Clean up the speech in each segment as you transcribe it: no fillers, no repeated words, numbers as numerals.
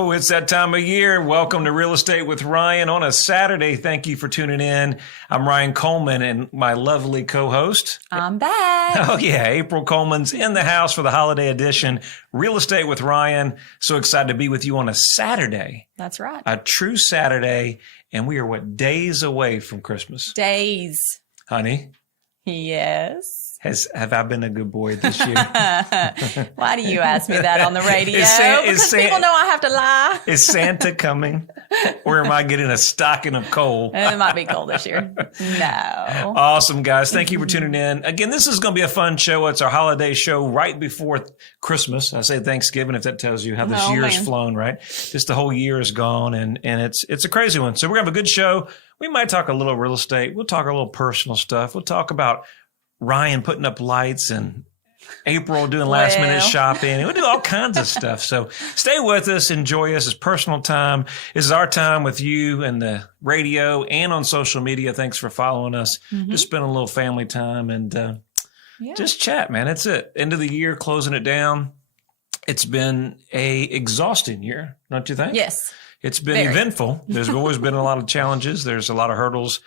Oh, it's that time of year. Welcome to Real Estate with Ryan on a Saturday. Thank you for tuning in. I'm Ryan Coleman and my lovely co-host. I'm back. Oh, yeah. April Coleman's in the house for the holiday edition. Real Estate with Ryan. So excited to be with you on a Saturday. That's right. A true Saturday. And we are, days away from Christmas? Days. Honey? Yes. Have I been a good boy this year? Why do you ask me that on the radio? Because people know I have to lie. Is Santa coming? Or am I getting a stocking of coal? It might be cold this year. No. Awesome, guys. Thank you for tuning in. Again, this is going to be a fun show. It's our holiday show right before Christmas. I say Thanksgiving if that tells you how this year has flown, right? Just the whole year is gone, and it's a crazy one. So we're going to have a good show. We might talk a little real estate. We'll talk a little personal stuff. We'll talk about Ryan putting up lights and April doing last minute shopping. We'll do all kinds of stuff. So stay with us. Enjoy us. It's personal time. This is our time with you and the radio and on social media. Thanks for following us. Just spend a little family time and just chat, man. That's it. End of the year, closing it down. It's been a exhausting year, don't you think? Yes. It's been eventful. There's always been a lot of challenges. There's a lot of hurdles.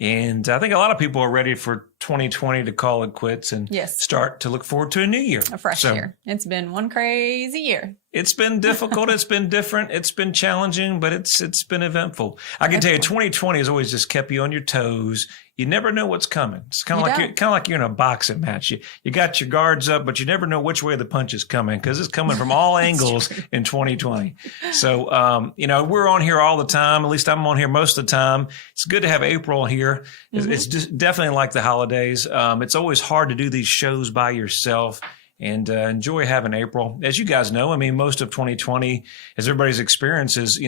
And I think a lot of people are ready for 2020 to call it quits and start to look forward to a new year. A fresh year. It's been one crazy year. It's been difficult. It's been different. It's been challenging, but it's been eventful. I can tell you 2020 has always just kept you on your toes. You never know what's coming. It's kind of like you're in a boxing match. You got your guards up, but you never know which way the punch is coming because it's coming from all angles in 2020. So, we're on here all the time. At least I'm on here most of the time. It's good to have April here. It's just definitely like the holidays. It's always hard to do these shows by yourself. And enjoy having April. As you guys know, I mean, most of 2020, as everybody's experience is,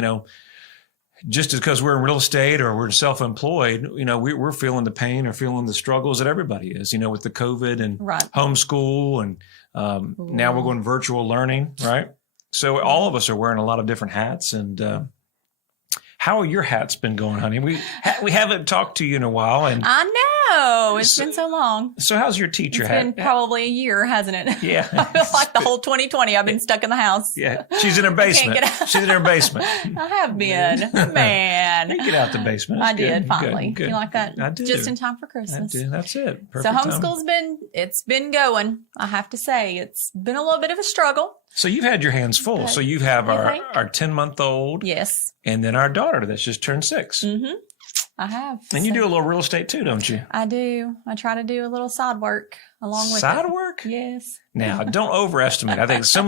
just because we're in real estate or we're self-employed, we're feeling the pain or feeling the struggles that everybody is, with the COVID and homeschool. And now we're going virtual learning, right? So all of us are wearing a lot of different hats. And how are your hats been going, honey? We haven't talked to you in a while. And I know. It's been so long. So how's your teacher hat? It's been probably a year, hasn't it? Yeah. I feel like the whole 2020 I've been stuck in the house. Yeah. She's in her basement. She's in her basement. I have been. Man. You get out the basement. I did finally. Good. You like that? I do. Just in time for Christmas. I do. That's it. Perfect so homeschool's been going. I have to say, it's been a little bit of a struggle. So you've had your hands full. So you have our 10-month-old. Yes. And then our daughter that's just turned 6. Mm-hmm. I have. And you do a little real estate too, don't you? I do. I try to do a little side work along with side work? Yes. Now, don't overestimate. I think so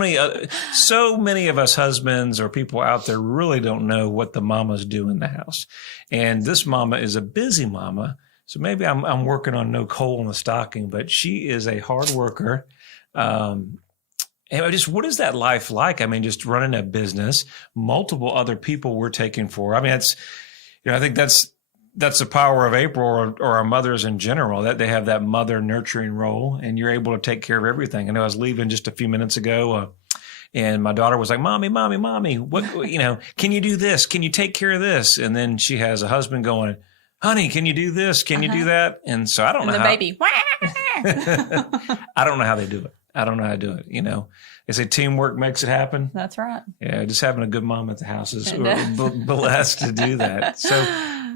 many of us husbands or people out there really don't know what the mamas do in the house. And this mama is a busy mama. So maybe I'm working on no coal in the stocking, but she is a hard worker. And what is that life like? I mean, just running a business, multiple other people we're taking for. I mean, I think that's the power of April or our mothers in general, that they have that mother nurturing role and you're able to take care of everything. I know I was leaving just a few minutes ago and my daughter was like, Mommy, what, can you do this? Can you take care of this? And then she has a husband going, honey, can you do this? Can you do that? And so I don't know how. And the baby. I don't know how they do it. I don't know how to do it. They say teamwork makes it happen. That's right. Yeah, just having a good mom at the house is blessed to do that. So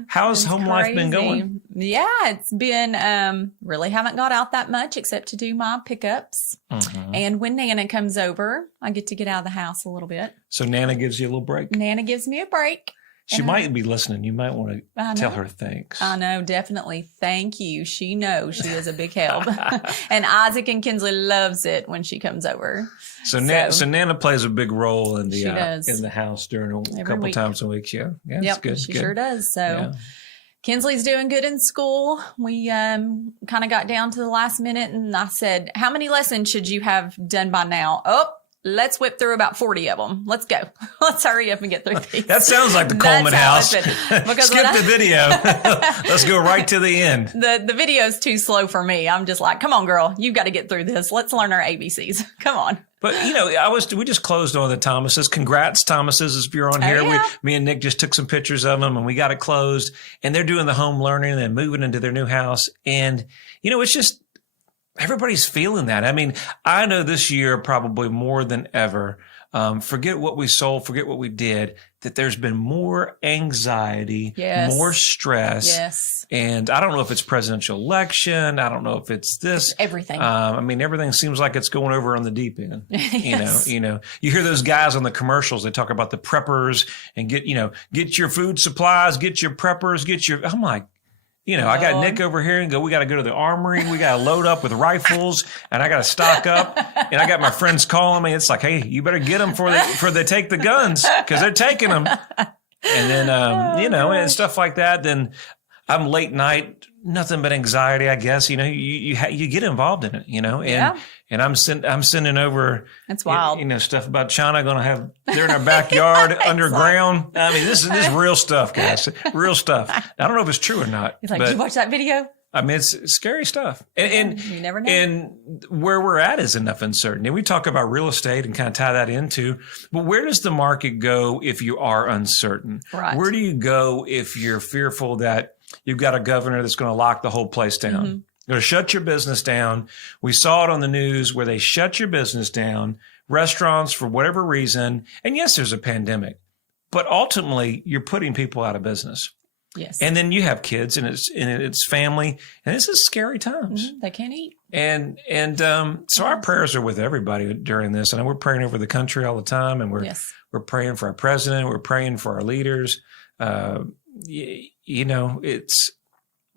how's home life been going? Yeah, it's been, really haven't got out that much except to do my pickups. And when Nana comes over, I get to get out of the house a little bit. So Nana gives you a little break? Nana gives me a break. She might be listening. You might want to tell her thanks. I know, definitely. Thank you. She knows she is a big help. And Isaac and Kinsley loves it when she comes over. So Nana plays a big role in the house during a couple times a week. Yeah, yep, good. She sure does. So Kinsley's doing good in school. We kind of got down to the last minute, and I said, "How many lessons should you have done by now?" Oh. Let's whip through about 40 of them. Let's go. Let's hurry up and get through these. That sounds like the Coleman house. Skip the video. Let's go right to the end. The video's too slow for me. I'm just like, come on, girl. You've got to get through this. Let's learn our ABCs. Come on. But, we just closed on the Thomases. Congrats, Thomases, if you're on here. Yeah. Me and Nick just took some pictures of them and we got it closed. And they're doing the home learning and moving into their new house. And, it's just, everybody's feeling that. I mean, I know this year probably more than ever, forget what we sold, forget what we did, that there's been more anxiety, more stress. Yes. And I don't know if it's presidential election. I don't know if it's this. It's everything. I mean, everything seems like it's going over on the deep end. Yes. You hear those guys on the commercials. They talk about the preppers and get your food supplies, get your preppers, I'm like, I got Nick over here and we got to go to the armory. We got to load up with rifles and I got to stock up. And I got my friends calling me. It's like, hey, you better get them before they take the guns because they're taking them. And then, and stuff like that. Then I'm late night, nothing but anxiety, I guess. You get involved in it, and I'm sending over. That's wild. Stuff about China they're in our backyard underground. I mean, this is real stuff, guys. Real stuff. I don't know if it's true or not. He's like, did you watch that video? I mean, it's scary stuff. And you never know. And where we're at is enough uncertainty. We talk about real estate and kind of tie that into, but where does the market go if you are uncertain? Right. Where do you go if you're fearful that you've got a governor that's going to lock the whole place down? Mm-hmm. Going to shut your business down. We saw it on the news where they shut your business down, restaurants for whatever reason. And yes, there's a pandemic, but ultimately you're putting people out of business. Yes. And then you have kids and it's family, and this is scary times. Mm-hmm. They can't eat. And so our prayers are with everybody during this. And we're praying over the country all the time, and we're praying for our president. We're praying for our leaders. It's.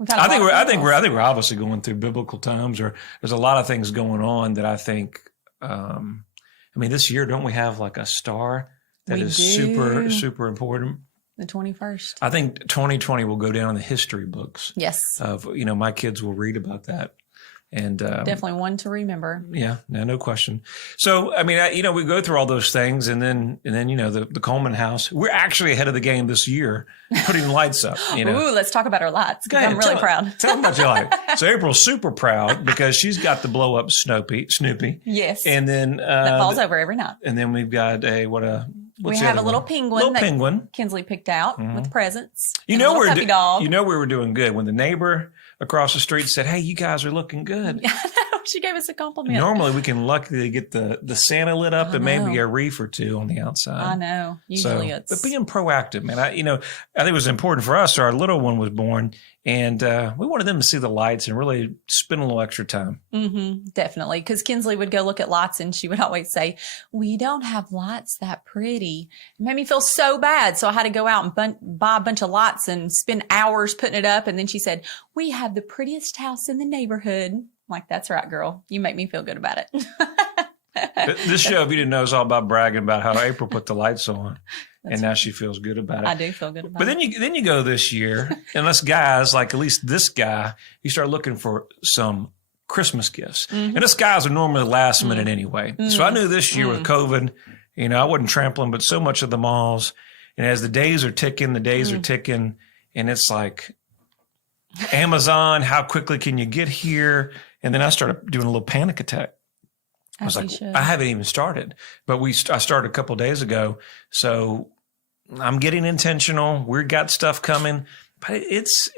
I think we're obviously going through biblical times, or there's a lot of things going on that I think. This year, don't we have like a star that is super, super important? The 21st. I think 2020 will go down in the history books. Yes. Of, my kids will read about that. And definitely one to remember. Yeah, no question. So, we go through all those things, and then the Coleman house. We're actually ahead of the game this year, putting lights up. Ooh, let's talk about our lights, because I'm really proud. Tell them about your light. So April's super proud because she's got the blow up Snoopy. Yes. And then that falls over every night. And then we've got we have a little penguin. Kinsley picked out with presents. We were doing good when the neighbor across the street said, "Hey, you guys are looking good." I know. She gave us a compliment. Normally, we can luckily get the Santa lit up and maybe a wreath or two on the outside. I know. Usually it's. But being proactive, man. I think it was important for us. Our little one was born, and we wanted them to see the lights and really spend a little extra time. Mm-hmm, definitely. Because Kinsley would go look at lights, and she would always say, "We don't have lights that pretty." It made me feel so bad. So I had to go out and buy a bunch of lights and spend hours putting it up. And then she said, "We have the prettiest house in the neighborhood." I'm like, that's right, girl. You make me feel good about it. This show, if you didn't know, is all about bragging about how April put the lights on. And now she feels good about it. I do feel good about it. But then you go this year, and us guys, like at least this guy, you start looking for some Christmas gifts. Mm-hmm. And us guys are normally last minute anyway. Mm-hmm. So I knew this year with COVID, I wasn't trampling, but so much of the malls. And as the days are ticking, and it's like Amazon, how quickly can you get here? And then I started doing a little panic attack. I was like, I haven't even started, but I started a couple of days ago. So I'm getting intentional. We've got stuff coming, but it's,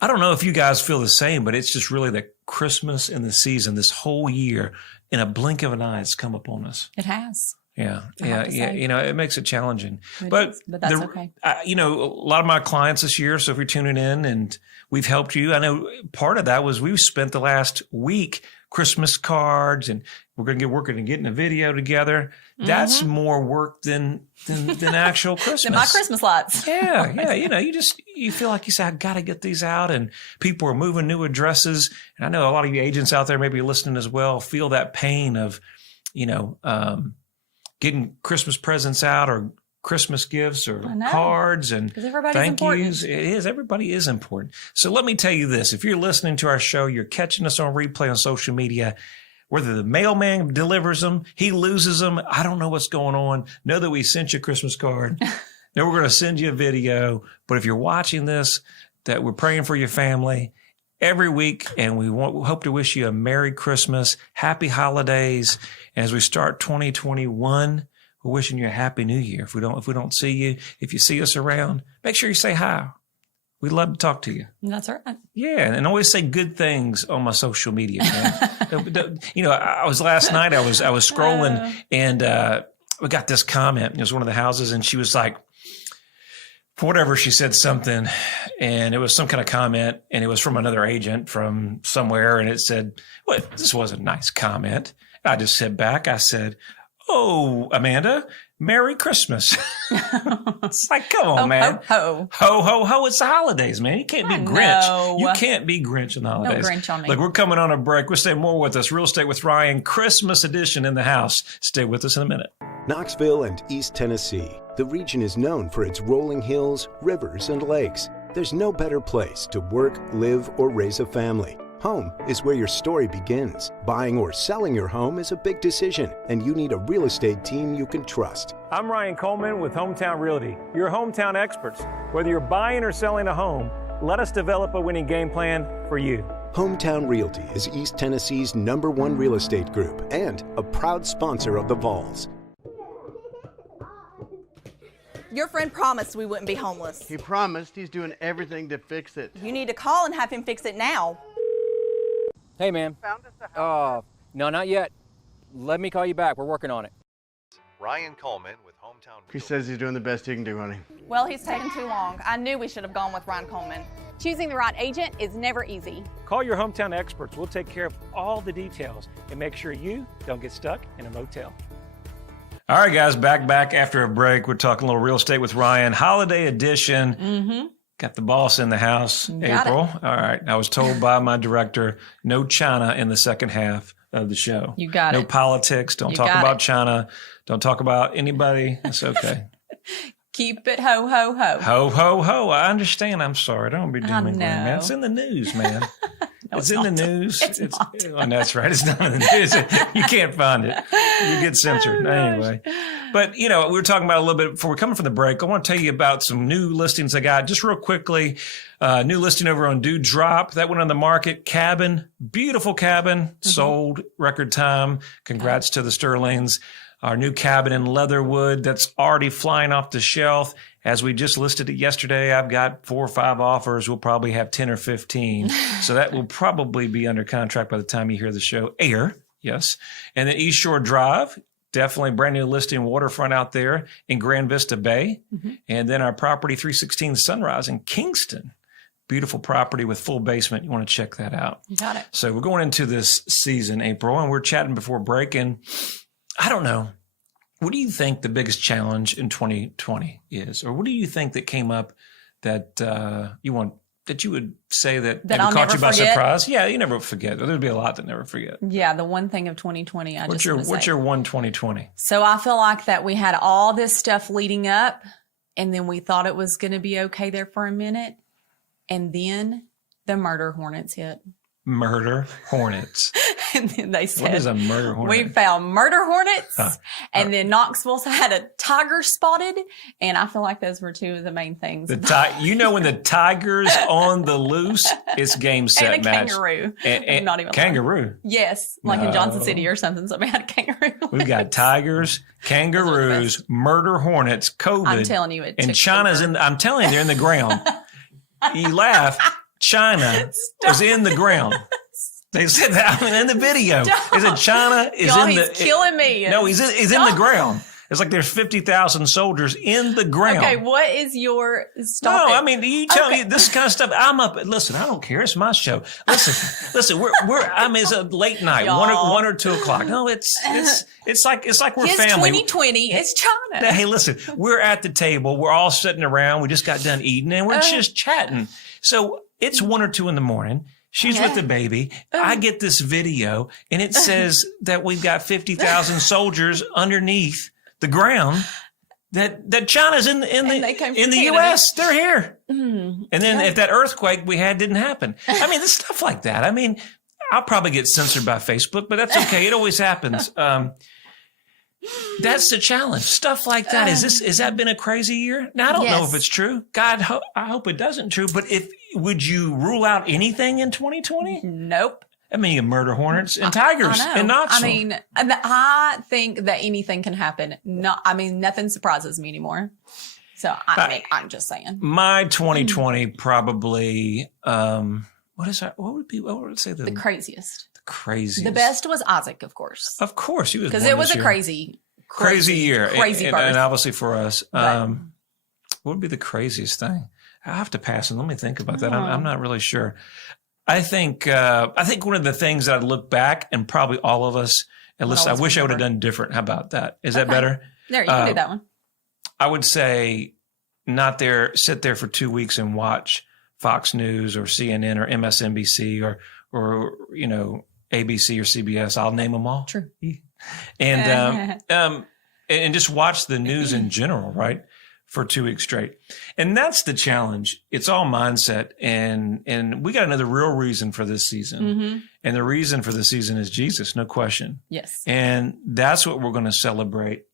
I don't know if you guys feel the same, but it's just really that Christmas and the season, this whole year, in a blink of an eye, it's come upon us. It has. Yeah. It makes it challenging, but that's okay. A lot of my clients this year. So if you're tuning in and we've helped you, I know part of that was we've spent the last week Christmas cards, and we're going to get working and getting a video together. That's more work than actual Christmas. Than my Christmas lights. Yeah. You feel like you say, I got to get these out, and people are moving new addresses. And I know a lot of you agents out there maybe listening as well feel that pain of, getting Christmas presents out or Christmas gifts or cards and thank yous. It is. Everybody is important. So let me tell you this. If you're listening to our show, you're catching us on replay on social media, whether the mailman delivers them, he loses them, I don't know what's going on. Know that we sent you a Christmas card. Know we're going to send you a video. But if you're watching this, that we're praying for your family every week, and we hope to wish you a Merry Christmas, Happy Holidays. As we start 2021, we're wishing you a Happy New Year. If we don't see you, if you see us around, make sure you say hi. We'd love to talk to you. That's right. Yeah, and always say good things on my social media, man. I was last night. I was scrolling, and we got this comment. It was one of the houses, and she was like, for whatever, she said something, and it was some kind of comment, and it was from another agent from somewhere, and it said, well, this was a nice comment. I just said back, I said, oh, Amanda, Merry Christmas. It's like, come on, man. Ho, ho. Ho, ho, ho. It's the holidays, man. You can't be Grinch. You can't be Grinch in the holidays. No Grinch on me. Look, we're coming on a break. We'll stay more with us. Real Estate with Ryan, Christmas edition in the house. Stay with us in a minute. Knoxville and East Tennessee. The region is known for its rolling hills, rivers, and lakes. There's no better place to work, live, or raise a family. Home is where your story begins. Buying or selling your home is a big decision, and you need a real estate team you can trust. I'm Ryan Coleman with Hometown Realty, your hometown experts. Whether you're buying or selling a home, let us develop a winning game plan for you. Hometown Realty is East Tennessee's #1 real estate group and a proud sponsor of the Vols. Your friend promised we wouldn't be homeless. He promised. He's doing everything to fix it. You need to call and have him fix it now. Hey, man. Found us a house. No, not yet. Let me call you back. We're working on it. Ryan Coleman with Hometown He Realty. says he's doing the best he can do, honey. Well, he's taking too long. I knew we should have gone with Ryan Coleman. Choosing the right agent is never easy. Call your hometown experts. We'll take care of all the details and make sure you don't get stuck in a motel. All right, guys, back after a break. We're talking a little real estate with Ryan, holiday edition. Mm-hmm. Got the boss in the house, Got April. it. All right. I was told by my director, no China in the second half of the show. You got no it. No politics. Don't You talk got about it. China. Don't talk about anybody. It's okay. Keep it ho, ho, ho. Ho, ho, ho. I understand. I'm sorry. Don't be doom and gloom, man. know. It's in the news, man. No, it's in the news. It's not. Oh, that's right. It's not in the news. You can't find it. You get censored anyway. But, we were talking about a little bit before we're coming from the break. I want to tell you about some new listings I got just real quickly. New listing over on Dewdrop. That went on the market. Cabin, beautiful cabin, sold record time. Congrats to the Sterlings. Our new cabin in Leatherwood that's already flying off the shelf. As we just listed it yesterday, I've got 4 or 5 offers. We'll probably have 10 or 15. So that will probably be under contract by the time you hear the show air. Yes. And then East Shore Drive, definitely brand new listing, waterfront out there in Grand Vista Bay. Mm-hmm. And then our property 316 Sunrise in Kingston. Beautiful property with full basement. You want to check that out. You got it. So we're going into this season, April, and we're chatting before break. And I don't know. What do you think the biggest challenge in 2020 is? Or what do you think that came up that you would say that maybe I'll caught never you by forget? surprise? Yeah, you never forget. There'd be a lot that never forget. Yeah, the one thing of 2020 What's your one 2020? So I feel like that we had all this stuff leading up, and then we thought it was going to be okay there for a minute, and then the murder hornets hit. Murder hornets. And then they said, What is a murder hornet? We found murder hornets, and then Knoxville had a tiger spotted, and I feel like those were two of the main things. When the tiger's on the loose, it's game set and a match. kangaroo. And Not even kangaroo. lying. Yes, like in Johnson City or something. Somebody had a kangaroo. We've got tigers, kangaroos, murder hornets, COVID. I'm telling you, and China's I'm telling you, they're in the ground. You laugh. China is in the ground. They said that in the video. They said China is Y'all, in the. he's killing me. No, he's in the ground. It's like there's 50,000 soldiers in the ground. Okay, what is your stop? No, it. I mean, you tell me this kind of stuff. I'm up. Listen, I don't care. It's my show. Listen. We're. I mean, it's a late night, Y'all. 1 or 2 o'clock. No, it's like we're His family. 2020 is China. Hey, listen, we're at the table. We're all sitting around. We just got done eating, and we're just chatting. So it's 1 or 2 in the morning. She's with the baby. I get this video, and it says that we've got 50,000 soldiers underneath the ground. That China's in the U.S. They're here. And then if that earthquake we had didn't happen, I mean, there's stuff like that. I mean, I'll probably get censored by Facebook, but that's okay. It always happens. That's the challenge. Stuff like that. Has that been a crazy year? Now, I don't know if it's true. God, I hope it doesn't true. But would you rule out anything in 2020? Nope. I mean, murder hornets and tigers in Knoxville. I mean, I think that anything can happen. Nothing surprises me anymore. So I'm just saying. My 2020 probably. What would it say the craziest? Craziest. The best was Isaac, of course. Of course, he was because born it was this a year. crazy Crazy year. Crazy and, birth. and obviously for us, Right. what would be the craziest thing? I have to pass and let me think about that. I'm not really sure. I think one of the things that I'd look back and probably all of us, and listen, I wish I would have done different. How about that? Is that better? There, you can do that one. I would say sit there for 2 weeks and watch Fox News or CNN or MSNBC or ABC or CBS. I'll name them all. True. And just watch the news in general, right? For 2 weeks straight. And that's the challenge. It's all mindset. And we got another real reason for this season. Mm-hmm. And the reason for the season is Jesus, no question. Yes. And that's what we're going to celebrate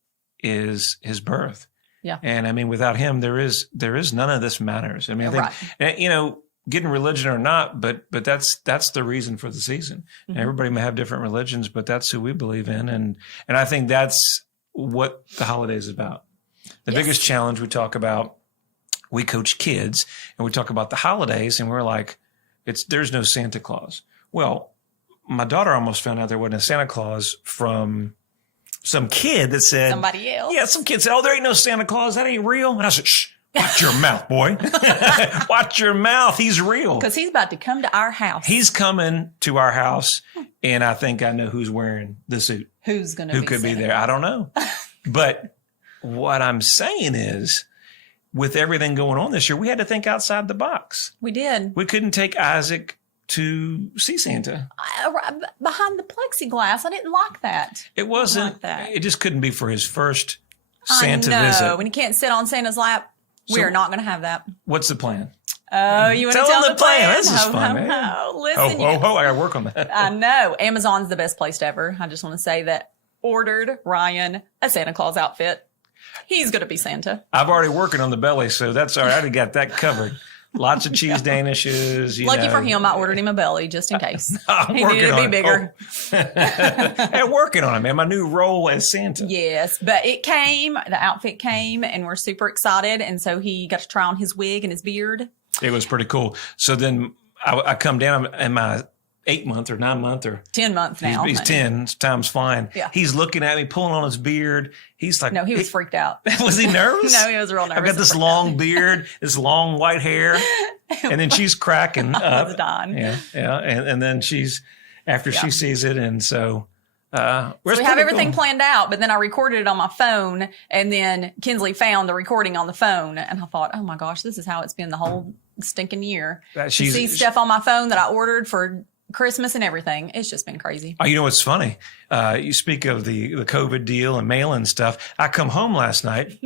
is his birth. Yeah. And I mean, without him, there is none of this matters. I mean, I think, getting religion or not, but that's the reason for the season. Mm-hmm. And everybody may have different religions, but that's who we believe in. And I think that's what the holiday is about. The biggest challenge we talk about, we coach kids and we talk about the holidays and we're like, there's no Santa Claus. Well, my daughter almost found out there wasn't a Santa Claus from some kid that said, somebody else. Yeah, some kid said, "Oh, there ain't no Santa Claus. That ain't real." And I said, "Shh, watch your mouth, boy. Watch your mouth. He's real. Because he's about to come to our house. He's coming to our house. And I think I know who's wearing the suit. Who could be there? I don't know. But what I'm saying is, with everything going on this year, we had to think outside the box. We did. We couldn't take Isaac to see Santa. Behind the plexiglass. I didn't like that. It wasn't. Like that. It just couldn't be for his first Santa I know. visit. When he can't sit on Santa's lap, we are not going to have that. What's the plan? Oh, you want to tell the plan? This is fun, man. Listen, I got to work on that. I know. Amazon's the best place ever. I just want to say that. Ordered Ryan a Santa Claus outfit. He's going to be Santa. I've already working on the belly, so that's all right. I already got that covered. Lots of cheese danishes. Lucky for him, I ordered him a belly just in case. I'm he working needed to on be bigger. And working on it, man. My new role as Santa. Yes, but it came. The outfit came, and we're super excited. And so he got to try on his wig and his beard. It was pretty cool. So then I come down in my 8-month or 9-month or 10-month now. He's 10. Time's flying. Yeah. He's looking at me, pulling on his beard. He's like, no, he was freaked out. Was he nervous? No, he was real nervous. I've got this long beard, this long white hair, and then she's cracking up. I was dying. Yeah. And then she sees it, and so. So we have everything planned out, but then I recorded it on my phone, and then Kinsley found the recording on the phone, and I thought, oh my gosh, this is how it's been the whole stinking year. She sees stuff on my phone that I ordered for Christmas and everything. It's just been crazy. Oh, you know what's funny? You speak of the COVID deal and mail-in stuff. I come home last night.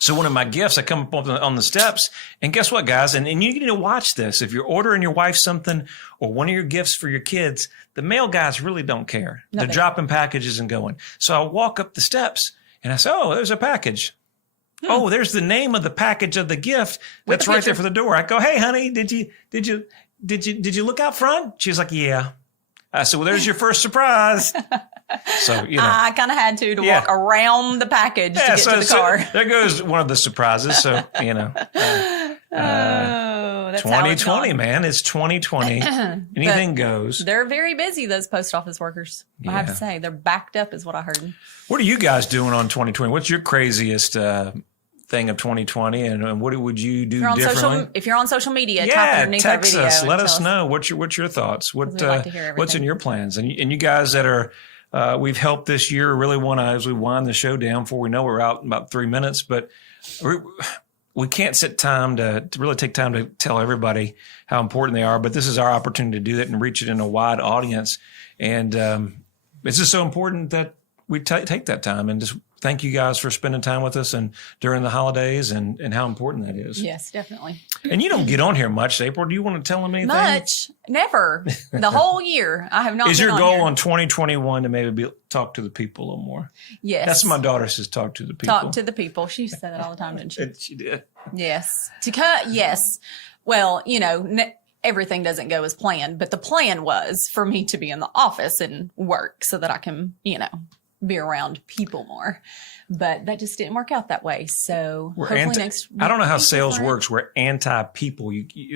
So one of my gifts, I come up on the steps, and guess what, guys? And you need to watch this. If you're ordering your wife something or one of your gifts for your kids, the mail guys really don't care. They're dropping packages and going. So I walk up the steps, and I say, oh, there's a package. Oh, there's the name of the package of the gift. That's right there for the door. I go, hey, honey, did you look out front? She was like, yeah. I said, well, there's your first surprise. So, I kind of had to walk around the package to get to the car. There goes one of the surprises. So, that's 2020, man. It's 2020. Anything goes. They're very busy, those post office workers. I have to say, they're backed up is what I heard. What are you guys doing on 2020? What's your craziest thing of 2020, and what would you do differently? If you're on social media, type it underneath our video. Text us. Let us know. What's your thoughts? What's in your plans? And you guys that are we've helped this year really want to, as we wind the show down, before we know we're out in about 3 minutes, but we can't sit time to really take time to tell everybody how important they are. But this is our opportunity to do that and reach it in a wide audience. And it's just so important that we take that time and just thank you guys for spending time with us and during the holidays and how important that is. Yes, definitely. And you don't get on here much, April. Do you want to tell them anything? Much. Never. The whole year. I have not Is been your on goal here. on 2021 to maybe talk to the people a little more? Yes. That's what my daughter says, talk to the people. Talk to the people. She said that all the time, didn't she? She did. Yes. Yes. Well, everything doesn't go as planned, but the plan was for me to be in the office and work so that I can, be around people more. But that just didn't work out that way. So hopefully next week. I don't know how sales works. We're anti-people.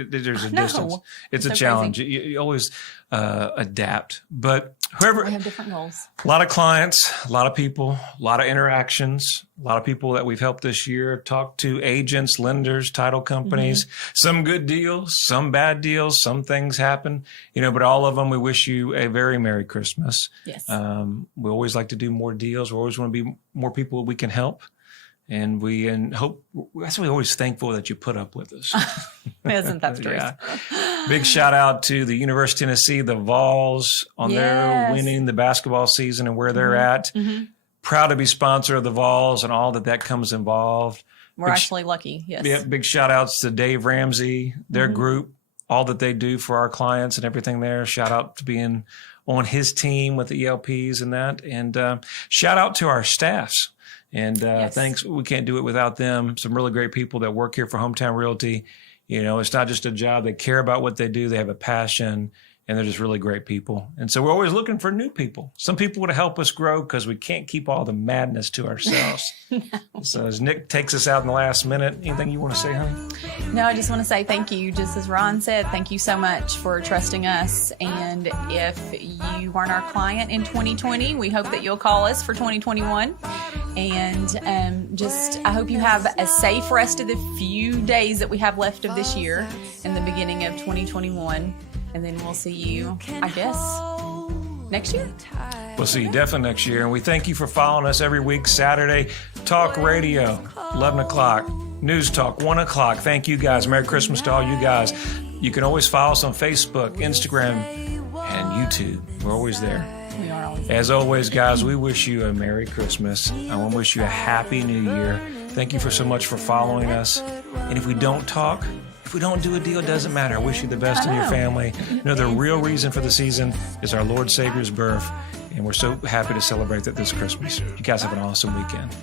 There's a distance. It's a challenge. You always adapt. But whoever. We have different goals. A lot of clients, a lot of people, a lot of interactions, a lot of people that we've helped this year, talked to agents, lenders, title companies, some good deals, some bad deals, some things happen, but all of them, we wish you a very Merry Christmas. Yes. We always like to do more deals. We always want to be more people we can help. And hope that's why we're always thankful that you put up with us. Isn't that the truth? Yeah. Big shout out to the University of Tennessee, the Vols on their winning the basketball season and where they're at. Proud to be sponsor of the Vols and all that comes involved. We're actually lucky. Yes. Yeah. Big shout outs to Dave Ramsey, their group, all that they do for our clients and everything there. Shout out to being on his team with the ELPs and that. And shout out to our staffs. And thanks. We can't do it without them. Some really great people that work here for Hometown Realty. It's not just a job. They care about what they do. They have a passion, and they're just really great people. And so we're always looking for new people. Some people to help us grow because we can't keep all the madness to ourselves. No. So as Nick takes us out in the last minute, anything you want to say, honey? No, I just want to say thank you. Just as Ron said, thank you so much for trusting us. And if you weren't our client in 2020, we hope that you'll call us for 2021. And I hope you have a safe rest of the few days that we have left of this year and the beginning of 2021. And then we'll see you, I guess, next year. We'll see you definitely next year. And we thank you for following us every week, Saturday. Talk Radio, 11 o'clock. News Talk, 1 o'clock. Thank you guys. Merry Christmas to all you guys. You can always follow us on Facebook, Instagram, and YouTube. We're always there. We are always there. As always, guys, we wish you a Merry Christmas. I want to wish you a Happy New Year. Thank you so much for following us. And if we don't talk, if we don't do a deal, it doesn't matter. I wish you the best in your family. The real reason for the season is our Lord Savior's birth, and we're so happy to celebrate that this Christmas. You guys have an awesome weekend.